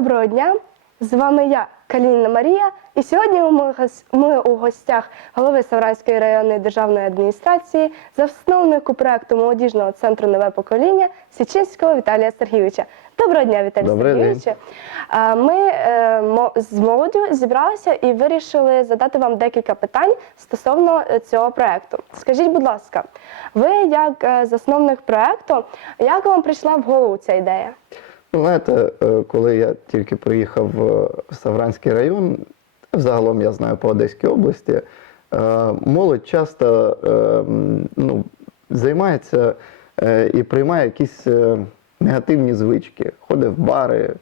Доброго дня! З вами я, Калініна Марія, і сьогодні ми, у гостях голови Савранської районної державної адміністрації, засновнику проекту молодіжного центру Нове покоління Січинського Віталія Сергійовича. Доброго дня, Віталій. Сергійовичу. Ми е, з молоддю зібралися і вирішили задати вам декілька питань стосовно е, цього проекту. Скажіть, будь ласка, ви як е, засновник проекту, як вам прийшла в голову ця ідея? Знаєте, е, коли я тільки приїхав в Савранський район, загалом я знаю по Одеській області, е, молодь часто е, ну, займається і приймає якісь негативні звички, ходить в бари,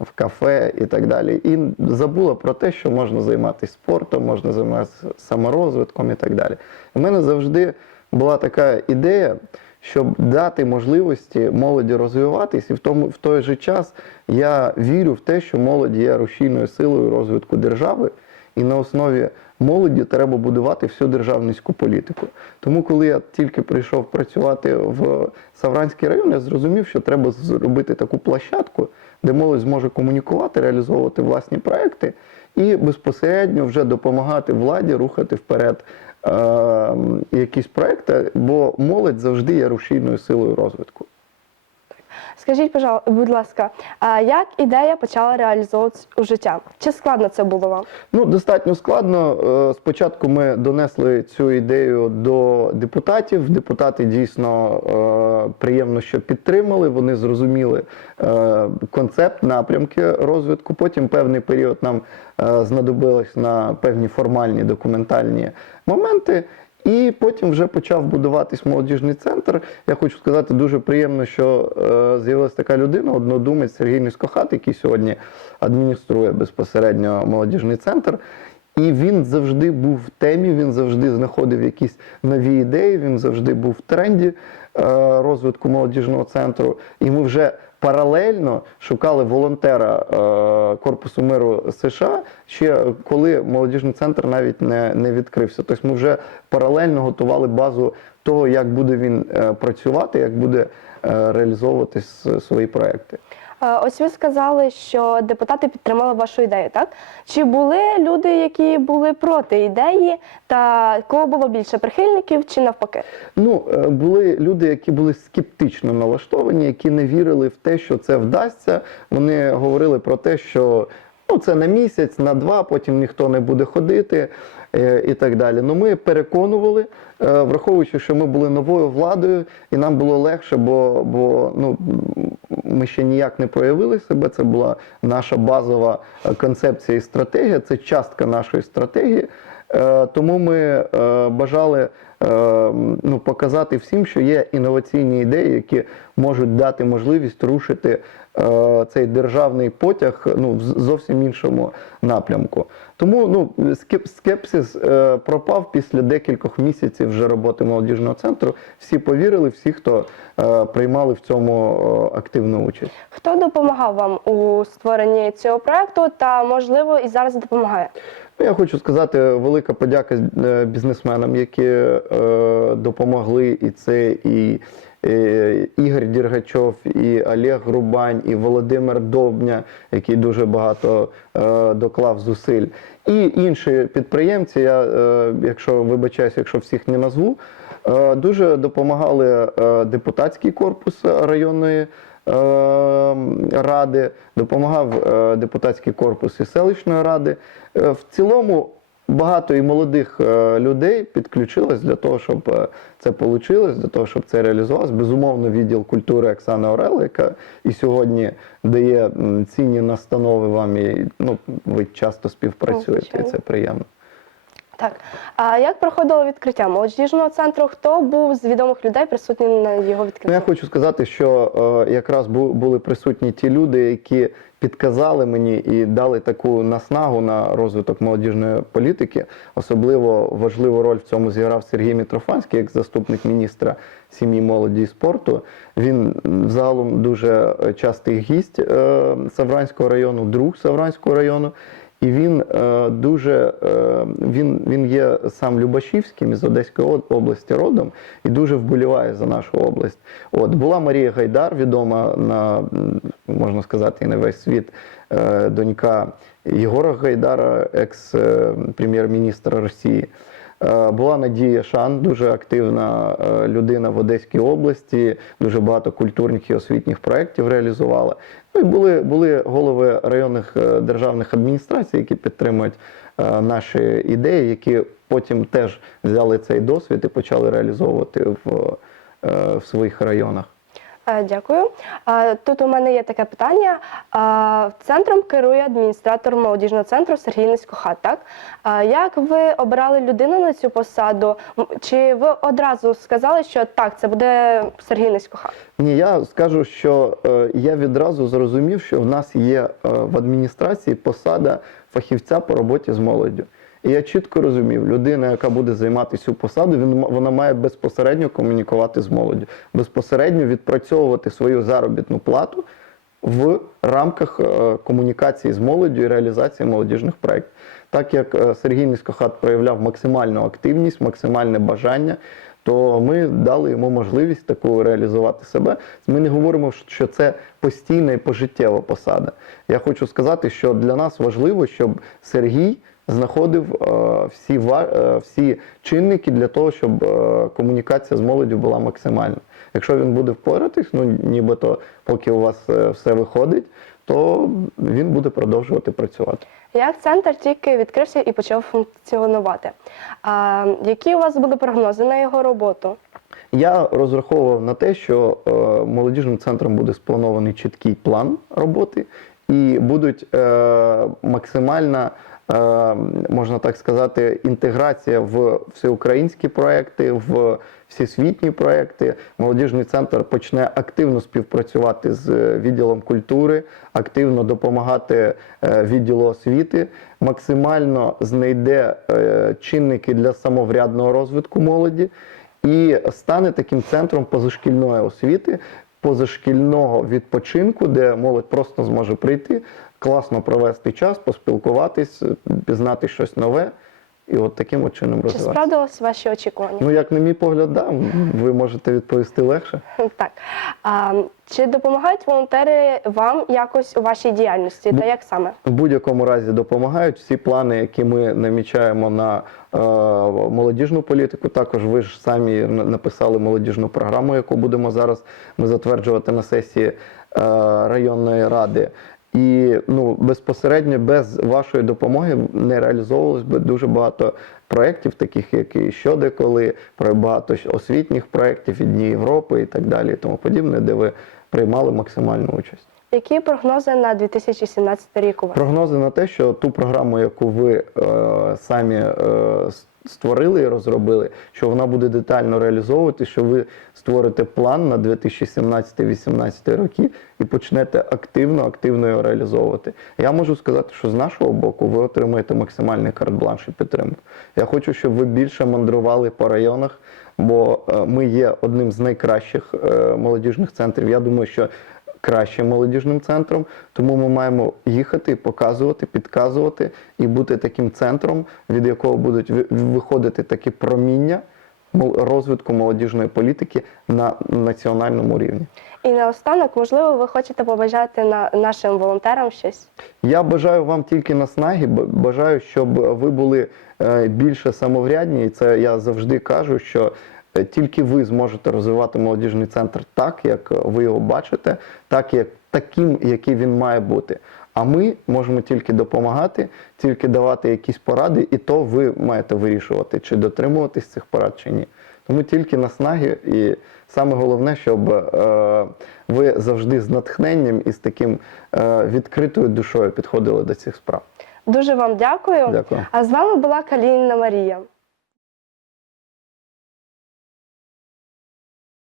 в кафе і так далі. І забула про те, що можна займатися спортом, можна займатися саморозвитком і так далі. У мене завжди була така ідея, щоб дати можливості молоді розвиватись, і в тому в той же час я вірю в те, що молодь є рушійною силою розвитку держави, і на основі молоді треба будувати всю державницьку політику. Тому, коли я тільки прийшов працювати в Савранський район, я зрозумів, що треба зробити таку площадку, де молодь зможе комунікувати, реалізовувати власні проекти і безпосередньо вже допомагати владі рухати вперед е, якісь проекти, бо молодь завжди є рушійною силою розвитку. Скажіть, будь ласка, а як ідея почала реалізовуватися у життя? Чи складно це було вам? Ну, достатньо складно. Е, Спочатку ми донесли цю ідею до депутатів. Депутати дійсно е, приємно, що підтримали. Вони зрозуміли е, концепт, напрямки розвитку. Потім певний період нам знадобилось на певні формальні документальні моменти. І потім вже почав будуватись молодіжний центр. Я хочу сказати, дуже приємно, що е, з'явилася така людина, однодумець Сергій Міскохат, який сьогодні адмініструє безпосередньо молодіжний центр. І він завжди був в темі, він завжди знаходив якісь нові ідеї, він завжди був в тренді е, розвитку молодіжного центру. І ми вже паралельно шукали волонтера е, Корпусу миру США, ще коли молодіжний центр навіть не, не відкрився. Тобто ми вже паралельно готували базу того, як буде він е, працювати, як буде е, реалізовувати свої проекти. Е, Ось ви сказали, що депутати підтримали вашу ідею, так? Чи були люди, які були проти ідеї, та кого було більше прихильників, чи навпаки? Ну, е, були люди, які були скептично налаштовані, які не вірили в те, що це вдасться. Вони говорили про те, що ну, це на місяць, на два, потім ніхто не буде ходити е, і так далі. Ну, ми переконували, враховуючи, що ми були новою владою, і нам було легше, бо, бо ну, ми ще ніяк не проявили себе. Це була наша базова е, концепція і стратегія, це частка нашої стратегії. Е, Тому ми е, бажали ну, показати всім, що є інноваційні ідеї, які можуть дати можливість рушити цей державний потяг ну, в зовсім іншому напрямку. Тому ну, скеп- скепсис е, пропав після декількох місяців вже роботи молодіжного центру. Всі повірили, всі, хто е, приймали в цьому е, активну участь. Хто допомагав вам у створенні цього проекту та, можливо, і зараз допомагає? Ну, Я хочу сказати велика подяка е, бізнесменам, які е, допомогли, і це і е, Ігор Діргачов, і Олег Грубань, і Володимир Довбня, який дуже багато е, доклав зусиль, і інші підприємці. Я, е, якщо вибачаюсь, якщо всіх не назву, е, дуже допомагали е, депутатський корпус районної. е, Ради допомагав е, депутатський корпус і селищної ради. Е, В цілому багато і молодих е, людей підключилось для того, щоб е, це вийшло, для того, щоб це реалізувалось. Безумовно, відділ культури Оксани Орел, яка і сьогодні дає цінні настанови вам. І ну, ви часто співпрацюєте, і це приємно. Так. А як проходило відкриття молодіжного центру? Хто був з відомих людей присутній на його Ну, я хочу сказати, що е, якраз бу- були присутні ті люди, які підказали мені і дали таку наснагу на розвиток молодіжної політики. Особливо важливу роль в цьому зіграв Сергій Мітрофанський, як заступник міністра сім'ї, молоді і спорту. Він взагалом дуже е, частий гість е, Савранського району, друг Савранського району. І він е, дуже е, він, він є сам Любашівським із Одеської області родом і дуже вболіває за нашу область. От була Марія Гайдар, відома на можна сказати, і на весь світ е, донька Єгора Гайдара, екс-прем'єр-міністра Росії. Е, Була Надія Шан, дуже активна е, людина в Одеській області, дуже багато культурних і освітніх проєктів реалізувала. Ну і були, були голови районних е, державних адміністрацій, які підтримують наші ідеї, які потім теж взяли цей досвід і почали реалізовувати в, в своїх районах. Е, Дякую. Е, Тут у мене є таке питання. Е, Центром керує адміністратор молодіжного центру Сергій Низькохат, так? Як ви обирали людину на цю посаду? Чи ви одразу сказали, що так, це буде Сергій Низькохат? Ні, я скажу, що я відразу зрозумів, що в нас є в адміністрації посада фахівця по роботі з молоддю. І я чітко розумів, людина, яка буде займати цю посаду, він, вона має безпосередньо комунікувати з молоддю, безпосередньо відпрацьовувати свою заробітну плату в рамках е, комунікації з молоддю і реалізації молодіжних проєктів. Так як е, Сергій Низькохат проявляв максимальну активність, максимальне бажання, то ми дали йому можливість таку реалізувати себе. Ми не говоримо, що це постійна і пожиттєва посада. Я хочу сказати, що для нас важливо, щоб Сергій знаходив е, всі, е, всі чинники для того, щоб е, комунікація з молоддю була максимальна. Якщо він буде впоратись, ну нібито поки у вас все виходить, то він буде продовжувати працювати. Як центр тільки відкрився і почав функціонувати? А, які у вас були прогнози на його роботу? Я розраховував на те, що е, молодіжним центром буде спланований чіткий план роботи, і будуть е, максимальна, е, можна так сказати, інтеграція в всеукраїнські проекти, в всесвітні проекти. Молодіжний центр почне активно співпрацювати з е, відділом культури, активно допомагати е, відділу освіти, максимально знайде е, чинники для самоврядного розвитку молоді і стане таким центром позашкільної освіти, позашкільного відпочинку, де молодь просто зможе прийти, класно провести час, поспілкуватись, пізнати щось нове і от таким от чином Чи розвиватися. справдились ваші очікування? Ну, як на мій погляд, да, ви можете відповісти легше. Так. А, чи допомагають волонтери вам якось у вашій діяльності? Та як саме? В будь-якому разі допомагають всі плани, які ми намічаємо на е, молодіжну політику. Також ви ж самі написали молодіжну програму, яку будемо зараз ми затверджувати на сесії е, районної ради. І ну безпосередньо без вашої допомоги не реалізовувалось би дуже багато проєктів, таких як і щодеколи, про багато освітніх проєктів і Дні Європи і так далі, і тому подібне, де ви приймали максимальну участь. Які прогнози на 2017 рік у вас? Прогнози на те, що ту програму, яку ви е, самі е, створили і розробили, що вона буде детально реалізовувати, що ви створите план на 2017-2018 роки і почнете активно, активно його реалізовувати. Я можу сказати, що з нашого боку ви отримаєте максимальний карт-бланш і підтримку. Я хочу, щоб ви більше мандрували по районах, бо е, ми є одним з найкращих е, молодіжних центрів. Я думаю, що кращим молодіжним центром, тому ми маємо їхати, показувати, підказувати і бути таким центром, від якого будуть виходити такі проміння розвитку молодіжної політики на національному рівні. І наостанок, можливо, ви хочете побажати на нашим волонтерам щось? Я бажаю вам тільки наснаги, бажаю, щоб ви були е, більше самоврядні. І це я завжди кажу, що тільки ви зможете розвивати молодіжний центр так, як ви його бачите, так як таким, який він має бути. А ми можемо тільки допомагати, тільки давати якісь поради, і то ви маєте вирішувати, чи дотримуватись цих порад, чи ні. Тому тільки наснаги, і саме головне, щоб е, ви завжди з натхненням і з таким е, відкритою душою підходили до цих справ. Дуже вам дякую. Дякую. А з вами була Калініна Марія.